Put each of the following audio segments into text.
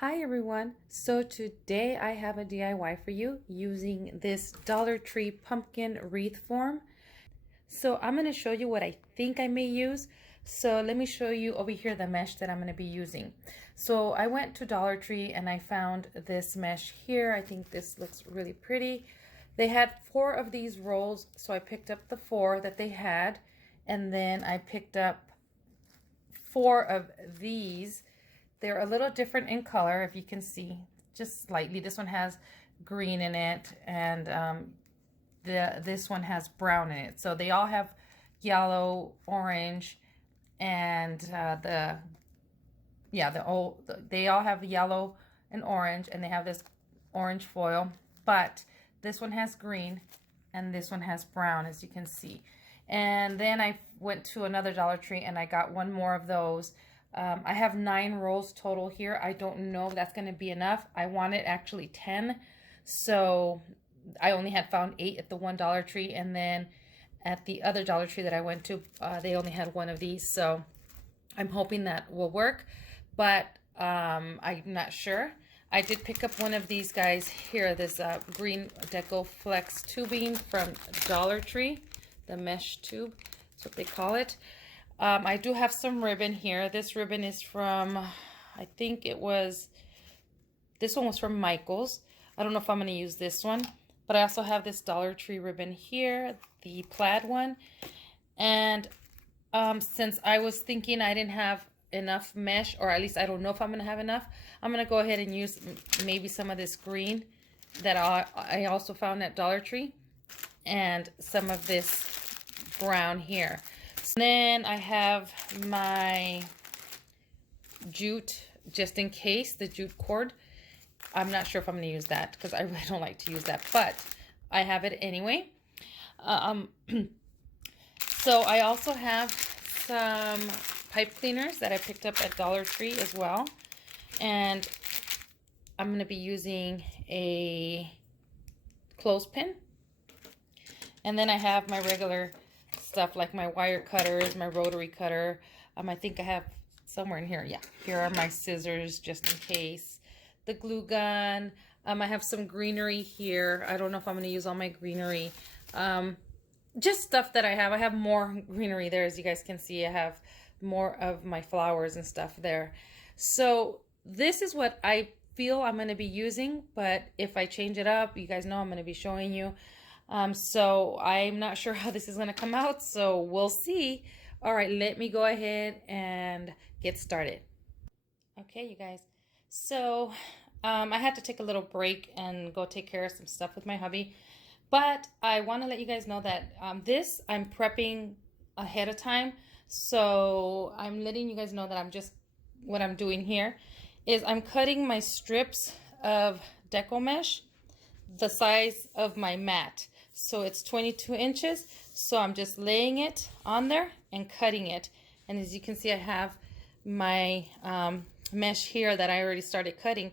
Hi everyone. So today I have a DIY for you using this Dollar Tree pumpkin wreath form. So I'm going to show you what I think I may use. So let me show you over here the mesh that I'm going to be using. So I went to Dollar Tree and I found this mesh here. I think this looks really pretty. They had 4 of these rolls, so I picked up the 4 that they had, and then I picked up 4 of these. They're a little different in color, if you can see, just slightly. This one has green in it, and this one has brown in it. So they all have yellow, orange, and they all have yellow and orange, and they have this orange foil. But this one has green, and this one has brown, as you can see. And then I went to another Dollar Tree, and I got one more of those. I have 9 rolls total here. I don't know if that's going to be enough. I wanted actually 10, so I only had found 8 at the one Dollar Tree, and then at the other Dollar Tree that I went to, they only had 1 of these, so I'm hoping that will work, but I'm not sure. I did pick up one of these guys here, this green Deco Flex tubing from Dollar Tree, the mesh tube, that's what they call it. I do have some ribbon here. This ribbon is from, I think this one was from Michael's. I don't know if I'm going to use this one, but I also have this Dollar Tree ribbon here, the plaid one. And since I was thinking I didn't have enough mesh, or at least I don't know if I'm going to have enough, I'm going to go ahead and use maybe some of this green that I also found at Dollar Tree, and some of this brown here. Then I have my jute, just in case, the jute cord. I'm not sure if I'm going to use that because I really don't like to use that, but I have it anyway. So I also have some pipe cleaners that I picked up at Dollar Tree as well. And I'm going to be using a clothespin. And then I have my regular stuff like my wire cutters, my rotary cutter. I think I have somewhere in here. Yeah, here are my scissors just in case. The glue gun. I have some greenery here. I don't know if I'm going to use all my greenery. Just stuff that I have. I have more greenery there, as you guys can see. I have more of my flowers and stuff there. So this is what I feel I'm going to be using, but if I change it up, you guys know I'm going to be showing you. So I'm not sure how this is going to come out, so we'll see. All right, let me go ahead and get started. Okay, you guys. So I had to take a little break and go take care of some stuff with my hubby. But I want to let you guys know that this I'm prepping ahead of time. So I'm letting you guys know that what I'm doing here is I'm cutting my strips of deco mesh the size of my mat. So it's 22 inches. So I'm just laying it on there and cutting it. And as you can see, I have my mesh here that I already started cutting.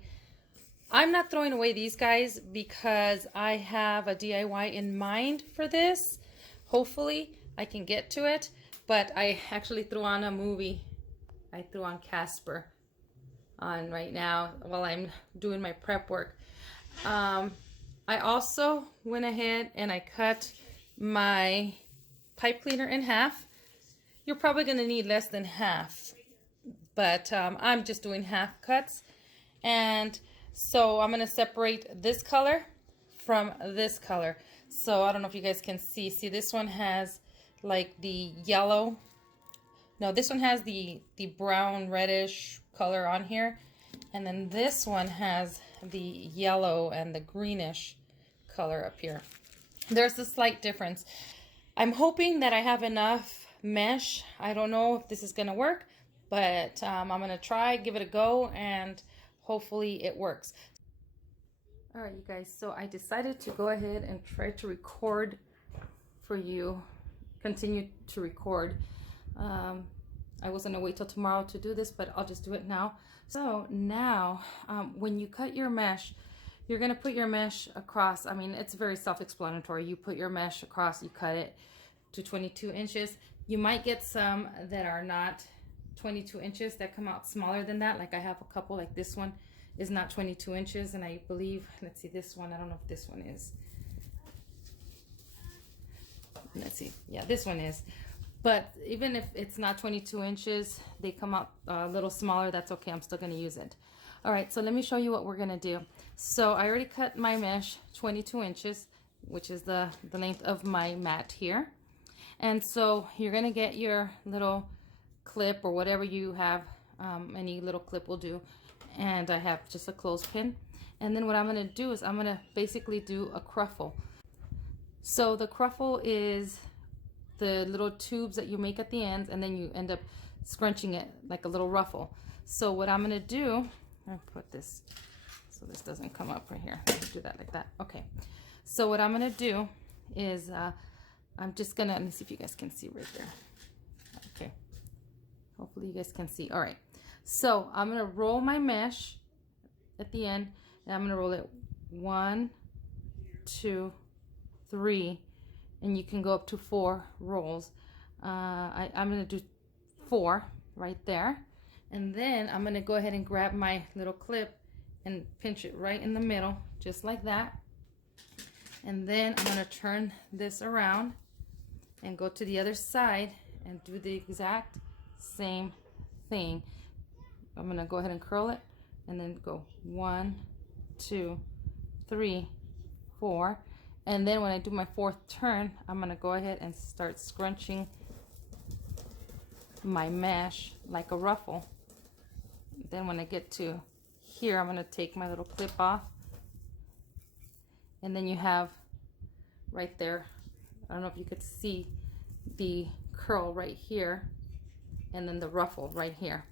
I'm not throwing away these guys because I have a DIY in mind for this. Hopefully I can get to it. But I actually threw on a movie. I threw on Casper on right now while I'm doing my prep work. I also went ahead and I cut my pipe cleaner in half. You're probably going to need less than half, but I'm just doing half cuts. And so I'm going to separate this color from this color. So I don't know if you guys can see. See, this one has like the yellow. No, this one has the brown reddish color on here. And then this one has the yellow and the greenish color up here. There's a slight difference. I'm hoping that I have enough mesh. I don't know if this is going to work, but I'm going to try, give it a go, and hopefully it works. All right, you guys, so I decided to go ahead and try to record for you, continue to record. I was going to wait till tomorrow to do this, but I'll just do it now. So now, when you cut your mesh, you're going to put your mesh across. I mean, it's very self-explanatory. You put your mesh across, you cut it to 22 inches. You might get some that are not 22 inches that come out smaller than that. Like I have a couple, like this one is not 22 inches. And I believe, let's see, this one, I don't know if this one is. Let's see. Yeah, this one is. But even if it's not 22 inches, they come out a little smaller. That's okay. I'm still going to use it. All right, so let me show you what we're going to do. So I already cut my mesh 22 inches, which is the length of my mat here. And so you're going to get your little clip or whatever you have. Any little clip will do. And I have just a clothespin. And then what I'm going to do is I'm going to basically do a cruffle. So the cruffle is the little tubes that you make at the ends, and then you end up scrunching it like a little ruffle. So what I'm going to do, I'll put this so this doesn't come up right here. Do that like that. Okay. So what I'm going to do is I'm just going to, let me see if you guys can see right there. Okay. Hopefully you guys can see. All right. So I'm going to roll my mesh at the end, and I'm going to roll it 1, 2, 3, and you can go up to 4 rolls. I'm going to do 4 right there. And then I'm going to go ahead and grab my little clip and pinch it right in the middle, just like that. And then I'm going to turn this around and go to the other side and do the exact same thing. I'm going to go ahead and curl it and then go 1, 2, 3, 4. And then when I do my 4th turn, I'm going to go ahead and start scrunching my mesh like a ruffle. Then when I get to here, I'm going to take my little clip off. And then you have right there, I don't know if you could see the curl right here, and then the ruffle right here.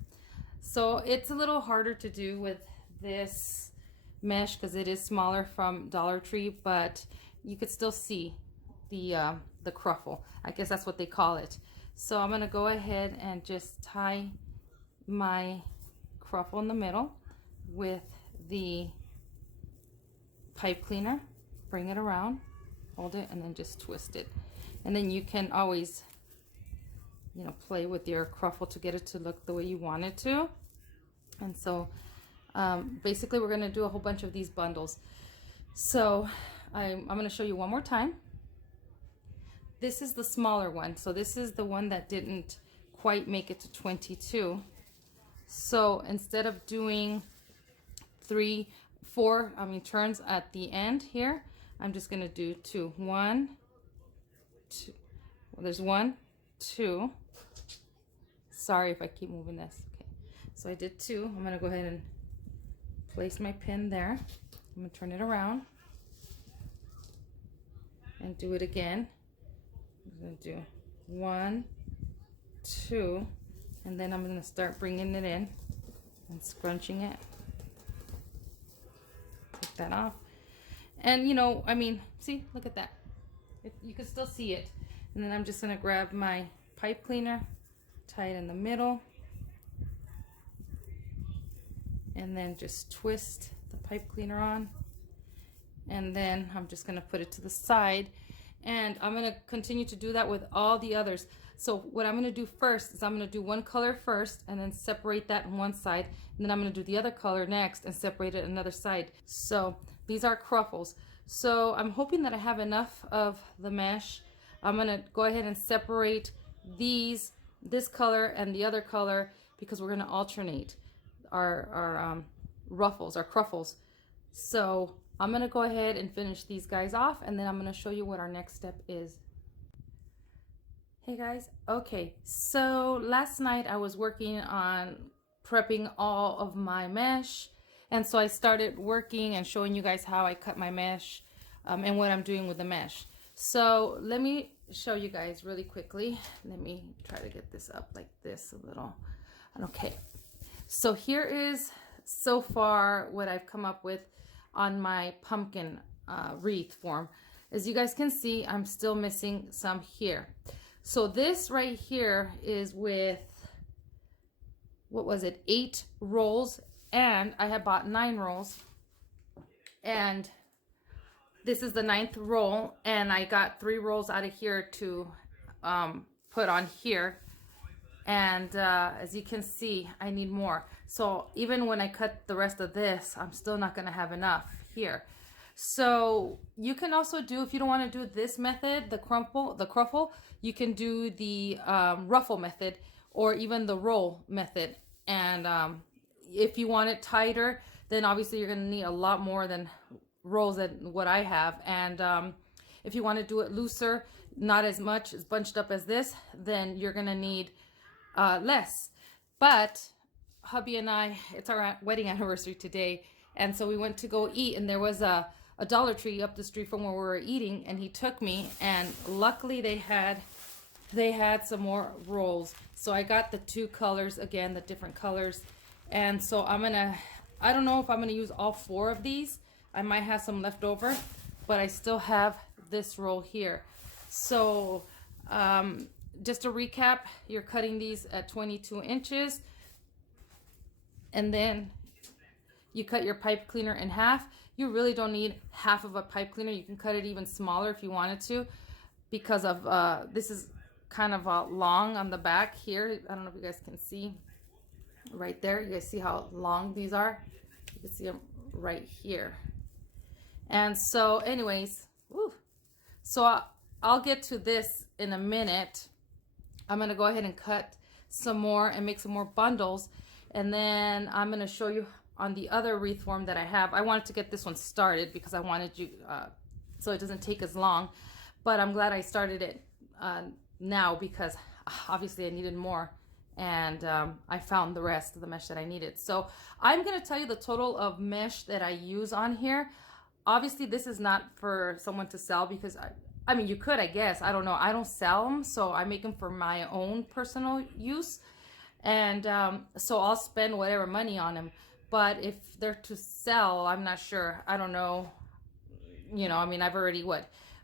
So it's a little harder to do with this mesh because it is smaller from Dollar Tree, but you could still see the cruffle. I guess that's what they call it. So I'm going to go ahead and just tie my cruffle in the middle with the pipe cleaner. Bring it around, hold it, and then just twist it. And then you can always, you know, play with your cruffle to get it to look the way you want it to. And so basically we're going to do a whole bunch of these bundles. So I'm going to show you one more time. This is the smaller one. So this is the one that didn't quite make it to 22. So instead of doing 3, 4 turns at the end here, I'm just going to do 2. 1, 2. Well, there's 1, 2. Sorry if I keep moving this. Okay. So I did 2. I'm going to go ahead and place my pin there. I'm going to turn it around and do it again. I'm going to do 1, 2, and then I'm going to start bringing it in and scrunching it. Take that off. And you know, I mean, see, look at that. You can still see it. And then I'm just going to grab my pipe cleaner, tie it in the middle, and then just twist the pipe cleaner on. And then I'm just going to put it to the side. And I'm going to continue to do that with all the others. So what I'm going to do first is I'm going to do one color first and then separate that on one side. And then I'm going to do the other color next and separate it on another side. So these are cruffles. So I'm hoping that I have enough of the mesh. I'm going to go ahead and separate this color and the other color because we're going to alternate our ruffles, our cruffles. So I'm going to go ahead and finish these guys off, and then I'm going to show you what our next step is. Hey guys, okay, so last night I was working on prepping all of my mesh, and so I started working and showing you guys how I cut my mesh and what I'm doing with the mesh. So let me show you guys really quickly. Let me try to get this up like this a little. Okay, so here is so far what I've come up with on my pumpkin wreath form. As you guys can see, I'm still missing some here. So this right here is with, what was it, 8 rolls, and I had bought 9 rolls, and this is the 9th roll, and I got 3 rolls out of here to put on here. And as you can see, I need more. So even when I cut the rest of this, I'm still not going to have enough here. So you can also do, if you don't want to do this method, the cruffle, you can do the ruffle method, or even the roll method. And if you want it tighter, then obviously you're going to need a lot more than rolls than what I have. And if you want to do it looser, not as much as bunched up as this, then you're going to need less. But hubby and I, it's our wedding anniversary today, and so we went to go eat, and there was a Dollar Tree up the street from where we were eating, and he took me, and luckily they had some more rolls. So I got the two colors, again, the different colors. And so I don't know if I'm gonna use all 4 of these. I might have some left over, but I still have this roll here. So just to recap, you're cutting these at 22 inches, and then you cut your pipe cleaner in half. You really don't need half of a pipe cleaner. You can cut it even smaller if you wanted to, because of this is kind of long on the back here. I don't know if you guys can see right there. You guys see how long these are? You can see them right here. And so anyways, so I'll get to this in a minute. I'm going to go ahead and cut some more and make some more bundles. And then I'm going to show you on the other wreath form that I have. I wanted to get this one started because I wanted you, so it doesn't take as long. But I'm glad I started it now, because obviously I needed more. And I found the rest of the mesh that I needed. So I'm going to tell you the total of mesh that I use on here. Obviously, this is not for someone to sell, because I mean, you could, I guess. I don't know. I don't sell them, so I make them for my own personal use. And so I'll spend whatever money on them. But if they're to sell, I'm not sure. I don't know. You know, I mean, I've already,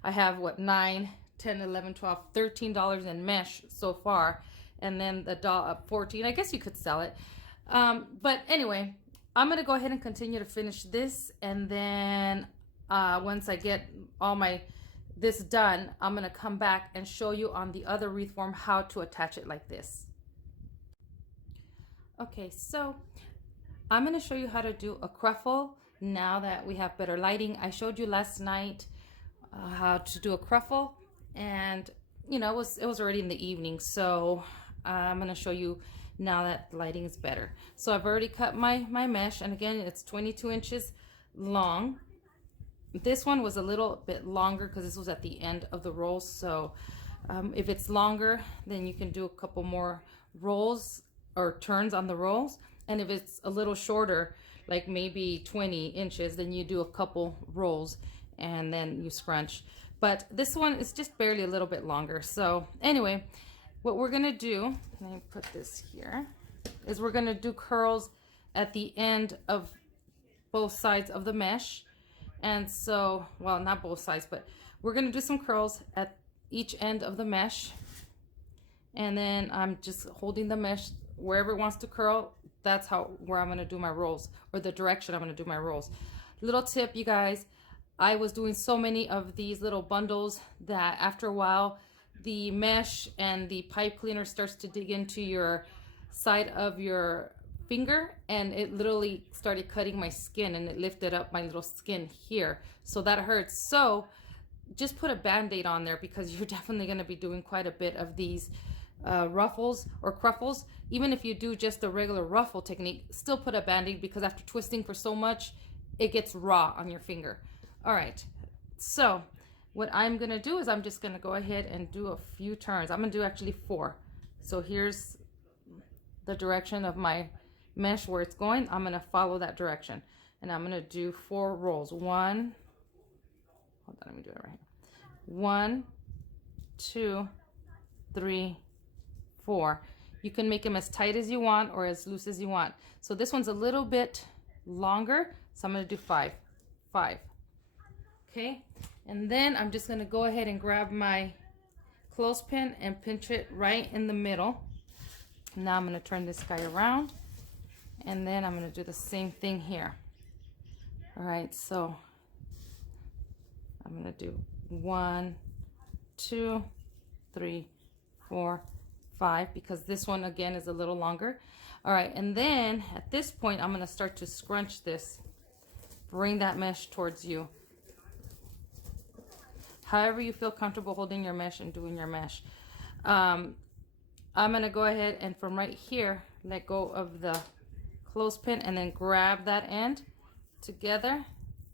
I have, $9, 10, 11, 12, $13 in mesh so far. And then the 14, I guess you could sell it. But anyway, I'm going to go ahead and continue to finish this. And then once I get all this done, I'm going to come back and show you on the other wreath form how to attach it like this. Okay, so I'm going to show you how to do a cruffle now that we have better lighting. I showed you last night how to do a cruffle, and you know, it was already in the evening, so I'm going to show you now that the lighting is better. So I've already cut my mesh, and again, it's 22 inches long. This one was a little bit longer because this was at the end of the roll. So if it's longer, then you can do a couple more rolls or turns on the rolls. And if it's a little shorter, like maybe 20 inches, then you do a couple rolls and then you scrunch. But this one is just barely a little bit longer. So anyway, what we're gonna do, let me put this here, is we're gonna do curls at the end of both sides of the mesh. And so, well, not both sides, but we're gonna do some curls at each end of the mesh. And then I'm just holding the mesh wherever it wants to curl. That's where I'm gonna do my rolls, or the direction I'm gonna do my rolls. Little tip, you guys, I was doing so many of these little bundles that after a while, the mesh and the pipe cleaner starts to dig into your side of your finger, and it literally started cutting my skin, and it lifted up my little skin here. So that hurts. So just put a band-aid on there, because you're definitely going to be doing quite a bit of these ruffles or cruffles. Even if you do just the regular ruffle technique, still put a band-aid, because after twisting for so much, it gets raw on your finger. All right, so what I'm gonna do is I'm just gonna go ahead and do a few turns. I'm gonna do actually 4. So here's the direction of my mesh where it's going. I'm gonna follow that direction, and I'm gonna do 4 rolls. 1, hold on, let me do it right here. 1, 2, 3, 4. You can make them as tight as you want or as loose as you want. So this one's a little bit longer, so I'm gonna do 5. Okay, and then I'm just gonna go ahead and grab my clothespin and pinch it right in the middle. Now I'm gonna turn this guy around, and then I'm gonna do the same thing here. All right, so I'm gonna do 1, 2, 3, 4, 5 because this one again is a little longer. All right, and then at this point, I'm going to start to scrunch this. Bring that mesh towards you. However you feel comfortable holding your mesh and doing your mesh. I'm going to go ahead and from right here, let go of the clothespin and then grab that end together,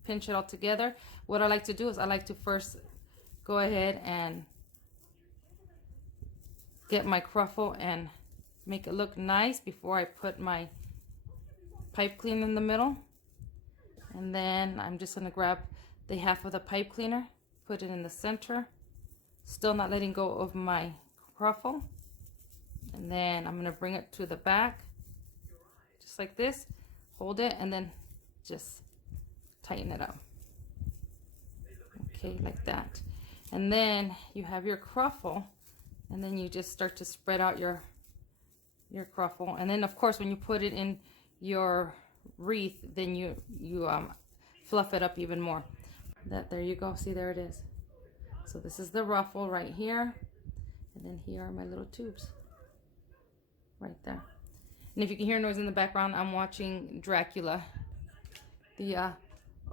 pinch it all together. What I like to do is I like to first go ahead and get my cruffle and make it look nice before I put my pipe cleaner in the middle. And then I'm just going to grab the half of the pipe cleaner, put it in the center, still not letting go of my cruffle. And then I'm going to bring it to the back, just like this, hold it, and then just tighten it up. Okay, like that. And then you have your cruffle, and then you just start to spread out your cruffle. And then of course when you put it in your wreath, then you fluff it up even more. There you go. See, there it is. So this is the ruffle right here, and then here are my little tubes right there. And if you can hear noise in the background, I'm watching Dracula, the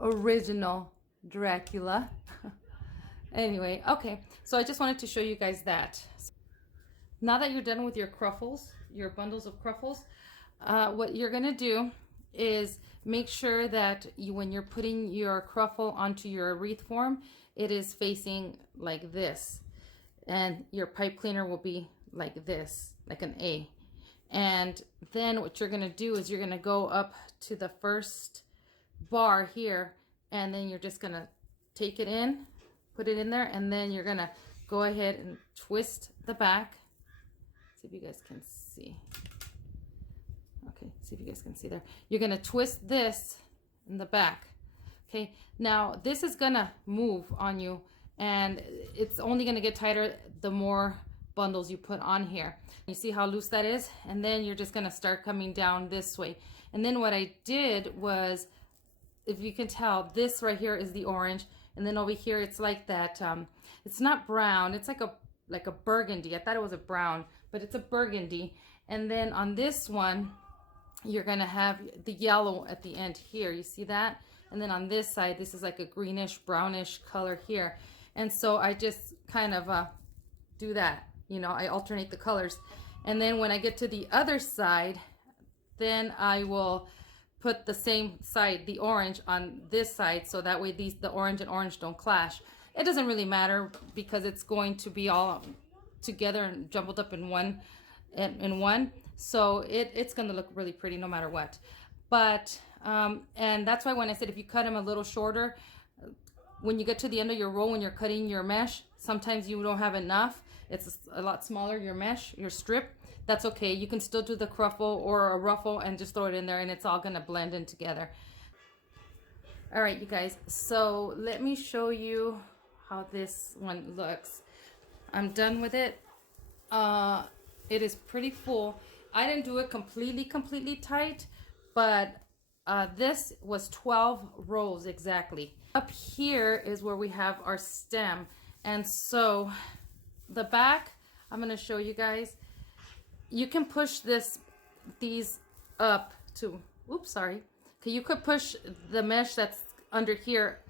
original Dracula. Anyway, okay, so I just wanted to show you guys that. Now that you're done with your cruffles, your bundles of cruffles, what you're gonna do is make sure that when you're putting your cruffle onto your wreath form, it is facing like this, and your pipe cleaner will be like this, like an A. And then what you're gonna do is you're gonna go up to the first bar here, and then you're just gonna take it in, put it in there, and then you're gonna go ahead and twist the back. See if you guys can see. Okay, see if you guys can see there. You're gonna twist this in the back. Okay, now this is gonna move on you, and it's only gonna get tighter the more bundles you put on here. You see how loose that is? And then you're just gonna start coming down this way. And then what I did was, if you can tell, this right here is the orange, and then over here it's like that, it's not brown, it's like a burgundy. I thought it was a brown, but it's a burgundy. And then on this one, you're gonna have the yellow at the end here. You see that? And then on this side, this is like a greenish, brownish color here. And so I just kind of do that. You know, I alternate the colors. And then when I get to the other side, then I will put the same side, the orange, on this side, so that way the orange and orange don't clash. It doesn't really matter because it's going to be all together and jumbled up in one. So it's going to look really pretty no matter what. But and that's why when I said if you cut them a little shorter, when you get to the end of your roll, when you're cutting your mesh, sometimes you don't have enough. It's a lot smaller, your mesh, your strip. That's okay. You can still do the cruffle or a ruffle and just throw it in there, and it's all going to blend in together. All right, you guys. So let me show you how this one looks. I'm done with it. It is pretty full. I didn't do it completely tight, but this was 12 rows exactly. Up here is where we have our stem, and so the back, I'm going to show you guys. You can push these up to, oops, sorry. Okay, you could push the mesh that's under here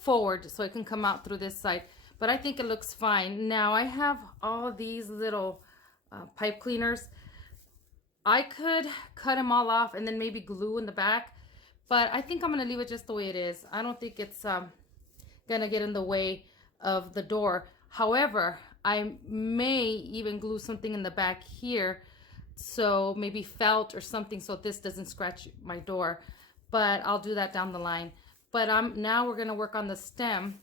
forward so it can come out through this side, but I think it looks fine. Now I have all these little pipe cleaners. I could cut them all off and then maybe glue in the back, but I think I'm gonna leave it just the way it is. I don't think it's gonna get in the way of the door. However, I may even glue something in the back here, so maybe felt or something so this doesn't scratch my door, but I'll do that down the line. But now we're gonna work on the stem,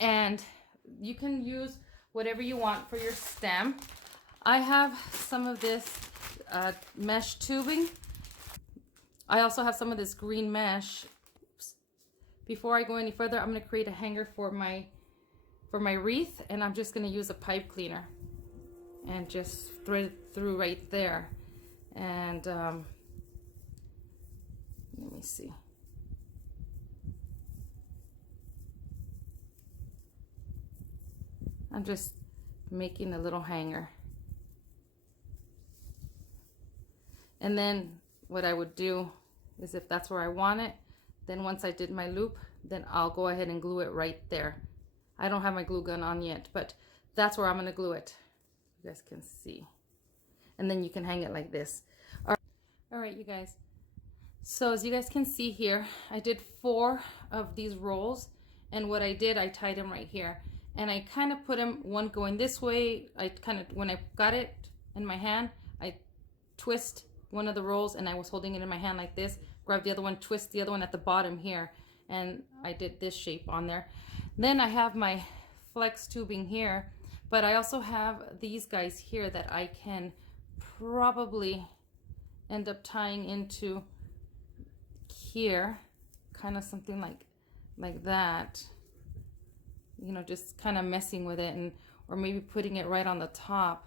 and you can use whatever you want for your stem. I have some of this mesh tubing. I also have some of this green mesh. Before I go any further, I'm going to create a hanger for my wreath, and I'm just going to use a pipe cleaner and just thread it through right there. And let me see. I'm just making a little hanger. And then what I would do is, if that's where I want it, then once I did my loop, then I'll go ahead and glue it right there. I don't have my glue gun on yet, but that's where I'm going to glue it. You guys can see. And then you can hang it like this. All right, you guys. So as you guys can see here, I did 4 of these rolls. And what I did, I tied them right here. And I kind of put them, one going this way. I kind of, when I got it in my hand, I twist one of the rolls and I was holding it in my hand like this. Grab the other one, twist the other one at the bottom here. And I did this shape on there. Then I have my flex tubing here. But I also have these guys here that I can probably end up tying into here, kind of something like that, you know, just kind of messing with it, and or maybe putting it right on the top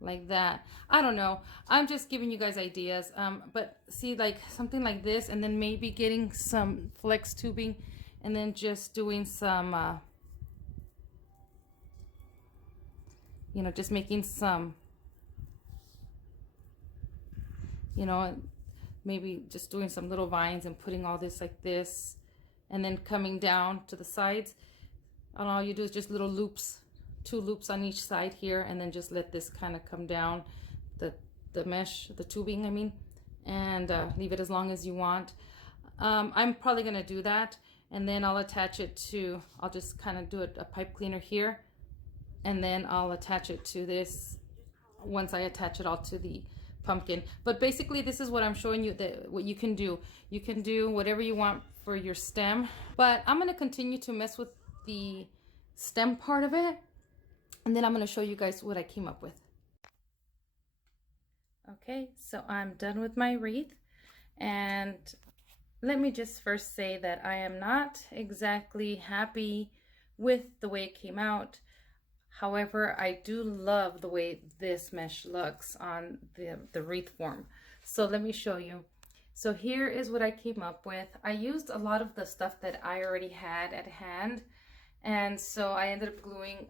like that. I don't know, I'm just giving you guys ideas. But see, like something like this, and then maybe getting some flex tubing and then just doing some you know, just making some, you know, maybe just doing some little vines and putting all this like this, and then coming down to the sides. And all you do is just little loops, 2 loops on each side here, and then just let this kind of come down, the mesh, the tubing I mean, and leave it as long as you want. I'm probably gonna do that, and then I'll attach it to, I'll just kind of do a pipe cleaner here, and then I'll attach it to this once I attach it all to the pumpkin. But basically this is what I'm showing you, that what you can do. You can do whatever you want for your stem, but I'm going to continue to mess with the stem part of it, and then I'm going to show you guys what I came up with. Okay, so I'm done with my wreath, and let me just first say that I am not exactly happy with the way it came out. However, I do love the way this mesh looks on the wreath form. So let me show you. So here is what I came up with. I used a lot of the stuff that I already had at hand. And so I ended up gluing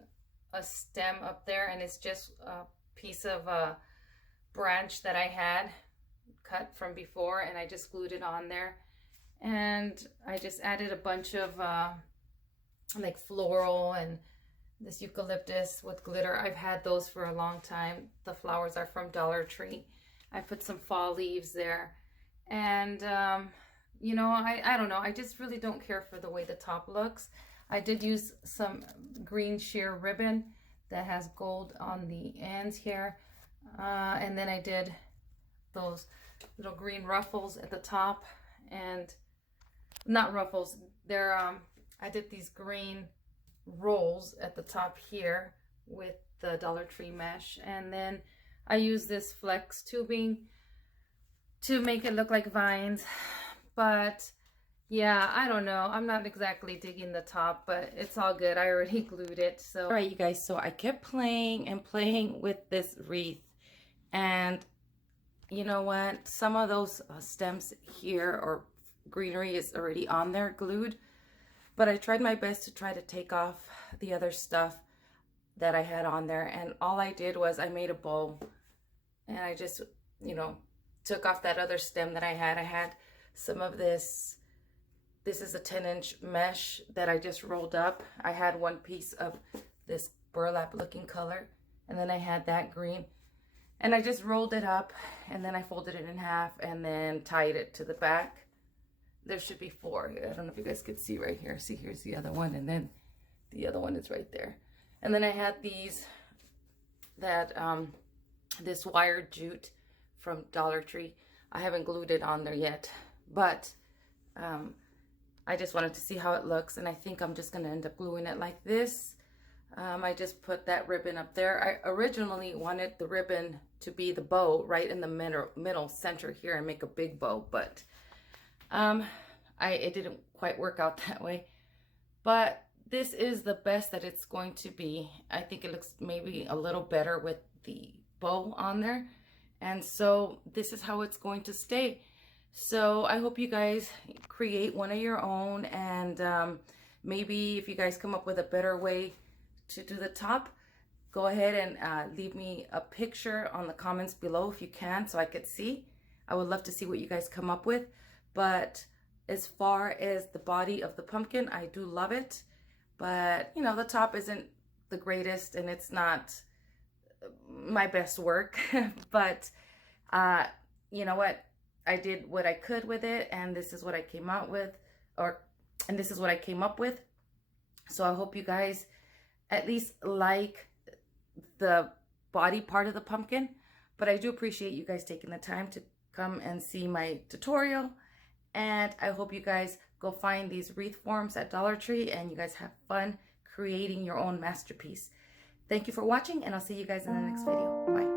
a stem up there, and it's just a piece of a branch that I had cut from before, and I just glued it on there. And I just added a bunch of like floral and this eucalyptus with glitter. I've had those for a long time. The flowers are from Dollar Tree. I put some fall leaves there. And, you know, I don't know. I just really don't care for the way the top looks. I did use some green sheer ribbon that has gold on the ends here. And then I did those little green ruffles at the top. And not ruffles. They're, I did these green rolls at the top here with the Dollar Tree mesh, and then I use this flex tubing to make it look like vines. But yeah, I don't know, I'm not exactly digging the top, but it's all good. I already glued it. So all right, you guys, so I kept playing and playing with this wreath, and you know what, some of those stems here or greenery is already on there glued. But I tried my best to try to take off the other stuff that I had on there. And all I did was I made a bow. And I just, you know, took off that other stem that I had. I had some of this. This is a 10-inch mesh that I just rolled up. I had one piece of this burlap looking color. And then I had that green. And I just rolled it up. And then I folded it in half and then tied it to the back. There should be 4. I don't know if you guys could see right here. See, here's the other one, and then the other one is right there. And then I had these, this wire jute from Dollar Tree. I haven't glued it on there yet, but I just wanted to see how it looks, and I think I'm just going to end up gluing it like this. I just put that ribbon up there. I originally wanted the ribbon to be the bow right in the middle center here and make a big bow, but it didn't quite work out that way. But this is the best that it's going to be. I think it looks maybe a little better with the bow on there. And so this is how it's going to stay. So I hope you guys create one of your own, and maybe if you guys come up with a better way to do the top, go ahead and leave me a picture on the comments below if you can, so I could see. I would love to see what you guys come up with. But as far as the body of the pumpkin, I do love it. But, you know, the top isn't the greatest and it's not my best work. But, you know what? I did what I could with it, and this is what I came out with, and this is what I came up with. So I hope you guys at least like the body part of the pumpkin. But I do appreciate you guys taking the time to come and see my tutorial. And I hope you guys go find these wreath forms at Dollar Tree and you guys have fun creating your own masterpiece. Thank you for watching, and I'll see you guys in the next video. Bye.